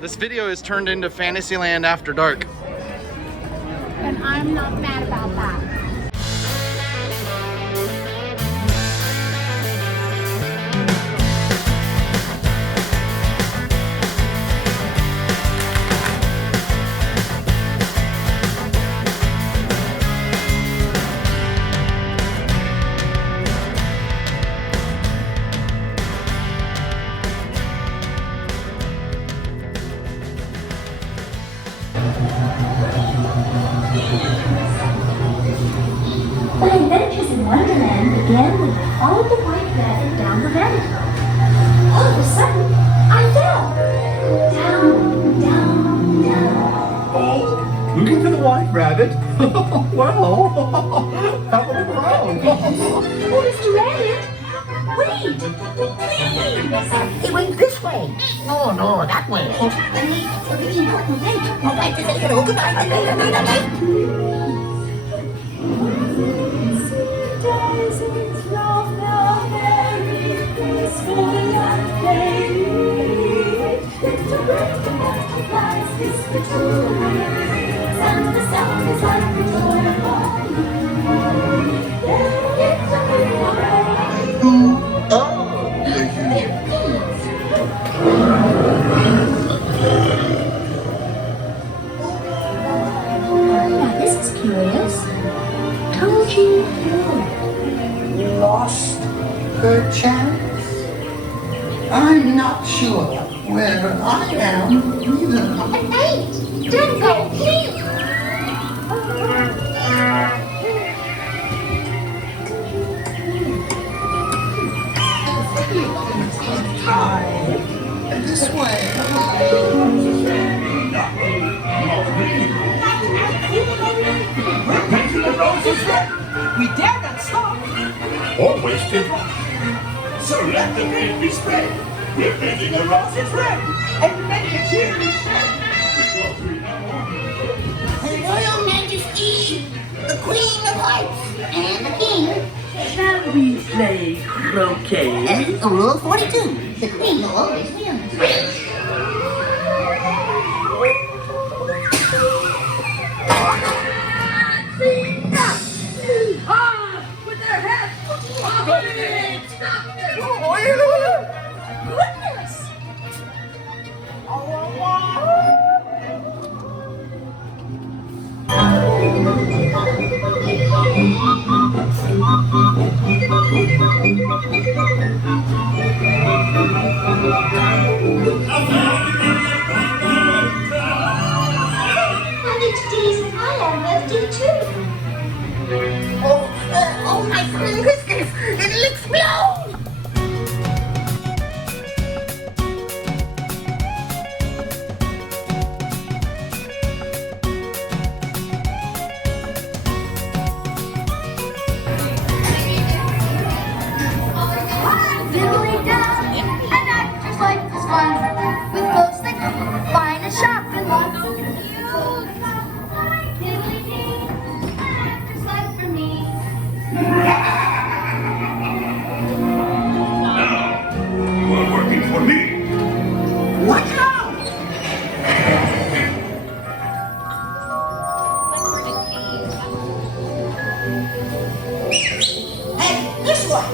This video is turned into Fantasyland After Dark. And I'm not mad about that. My adventures in Wonderland began when I followed the white rabbit down the rabbit hole. All of a sudden, I fell. Down, down, down. Hey, looking for the white rabbit? Well, how about the brown? Oh, Mr. Rabbit, wait, please. It went this way. No, that way. Now this is curious. Told you before. Lost her chance? I'm not sure where I am either. Hey, don't go, please. This way. We dare not stop. Always did wrong. So let the paint be spread. We're painting the roses red. And many a tear is shed. Her Royal Majesty, the Queen of Hearts, and the King. Shall we play croquet? Rule 42. The Queen always wins. With their heads! Stop it! Goodness. Happy today's my birthday too. Oh, my fingers! It'll explode! Fiddly down, an actor's life is fun. With clothes that come, fine and sharp and lots of cute. Fiddly dee, an actor's life for me. Now, you are working for me. What now? Hey, this one.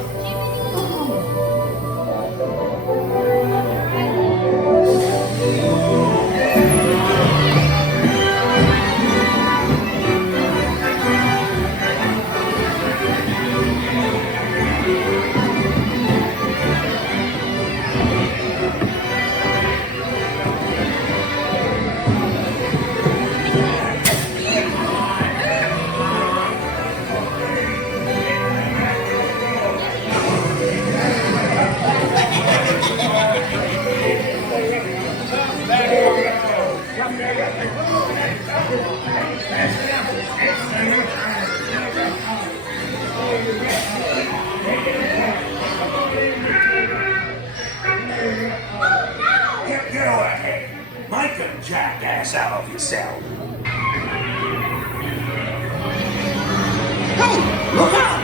Go ahead. Make a jackass out of yourself. Hey, look out!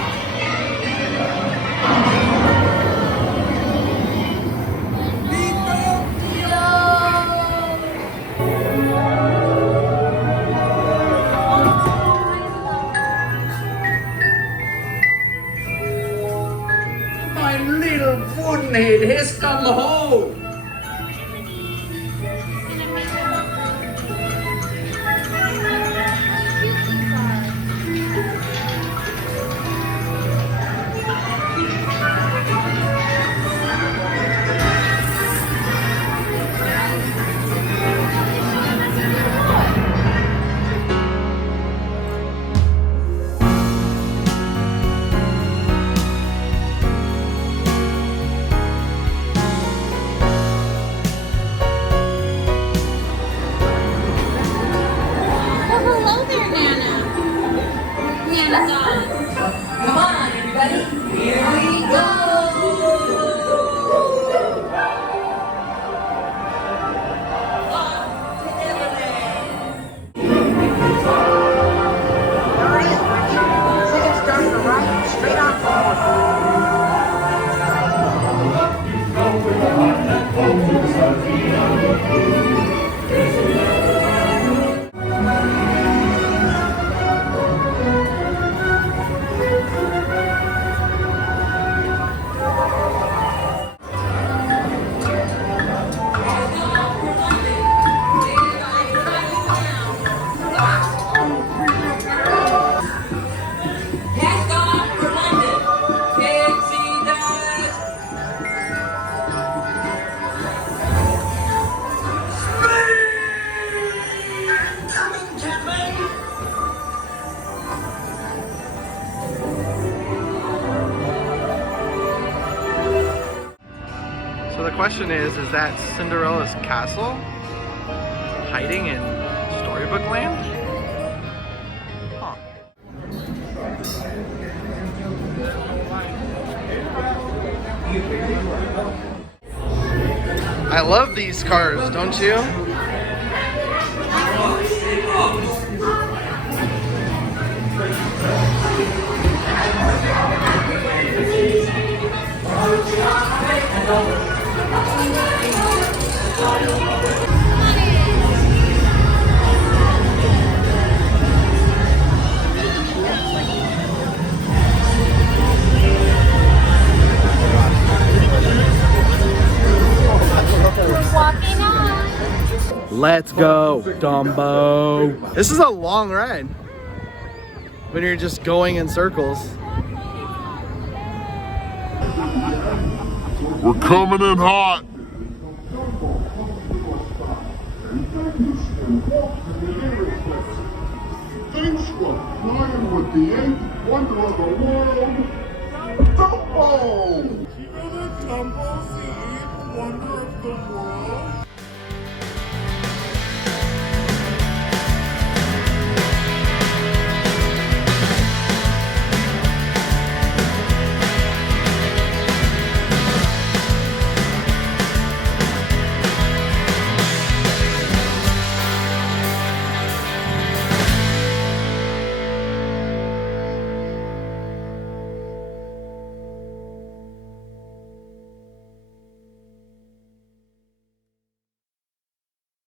Come home. Hello there, Nana. Nana's on. Come on, everybody. Here we go. Off to Neverland. Hurry up, Richie. Tickets start to right straight on forward. Cast off for London. Pixie dust. So the question is that Cinderella's castle hiding in Storybook Land? Huh. I love these cars, don't you? Walking on. Let's go, Dumbo. This is a long ride when you're just going in circles. We're coming in hot. Thanks for flying with the eighth wonder of the world, Dumbo!